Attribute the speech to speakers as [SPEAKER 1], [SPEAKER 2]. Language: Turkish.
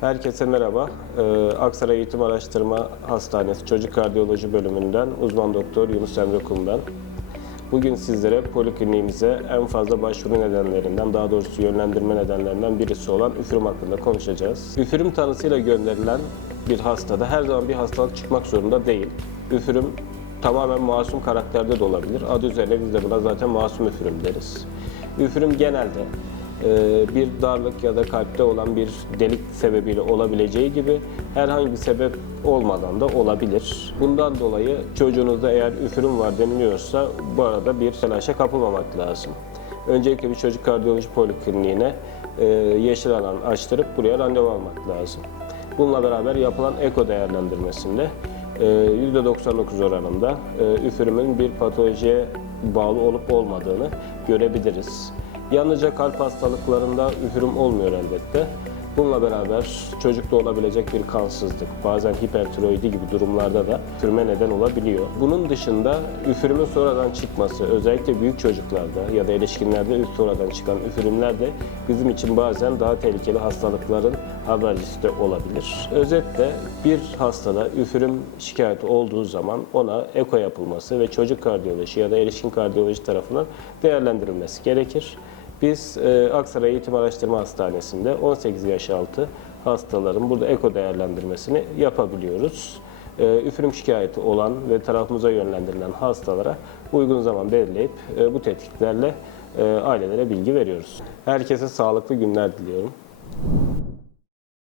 [SPEAKER 1] Herkese merhaba. Ee, Aksaray Eğitim Araştırma Hastanesi Çocuk Kardiyoloji Bölümünden uzman doktor Yunus Emre Kum ben. Bugün sizlere polikliniğimize en fazla başvuru nedenlerinden, daha doğrusu yönlendirme nedenlerinden birisi olan üfürüm hakkında konuşacağız. Üfürüm tanısıyla gönderilen bir hastada her zaman bir hastalık çıkmak zorunda değil. Üfürüm tamamen masum karakterde de olabilir. Adı üzerine biz de buna zaten masum üfürüm deriz. Üfürüm genelde bir darlık ya da kalpte olan bir delik sebebiyle olabileceği gibi herhangi bir sebep olmadan da olabilir. Bundan dolayı çocuğunuzda eğer üfürüm var deniliyorsa bu arada bir telaşa kapılmamak lazım. Öncelikle bir çocuk kardiyoloji polikliniğine e, yeşil alan açtırıp buraya randevu almak lazım. Bununla beraber yapılan eko değerlendirmesinde e, %99 oranında e, üfürümün bir patolojiye bağlı olup olmadığını görebiliriz. Yalnızca kalp hastalıklarında üfürüm olmuyor elbette. Bununla beraber çocukta olabilecek bir kansızlık, bazen hipertiroidi gibi durumlarda da üfürme neden olabiliyor. Bunun dışında üfürümün sonradan çıkması, özellikle büyük çocuklarda ya da erişkinlerde sonradan çıkan üfürümler de bizim için bazen daha tehlikeli hastalıkların habercisi de olabilir. Özetle bir hastada üfürüm şikayeti olduğu zaman ona eko yapılması ve çocuk kardiyoloji ya da erişkin kardiyoloji tarafından değerlendirilmesi gerekir. Biz e, Aksaray Eğitim Araştırma Hastanesi'nde 18 yaş altı hastaların burada eko değerlendirmesini yapabiliyoruz. E, üfürüm şikayeti olan ve tarafımıza yönlendirilen hastalara uygun zaman belirleyip e, bu tetkiklerle e, ailelere bilgi veriyoruz. Herkese sağlıklı günler diliyorum.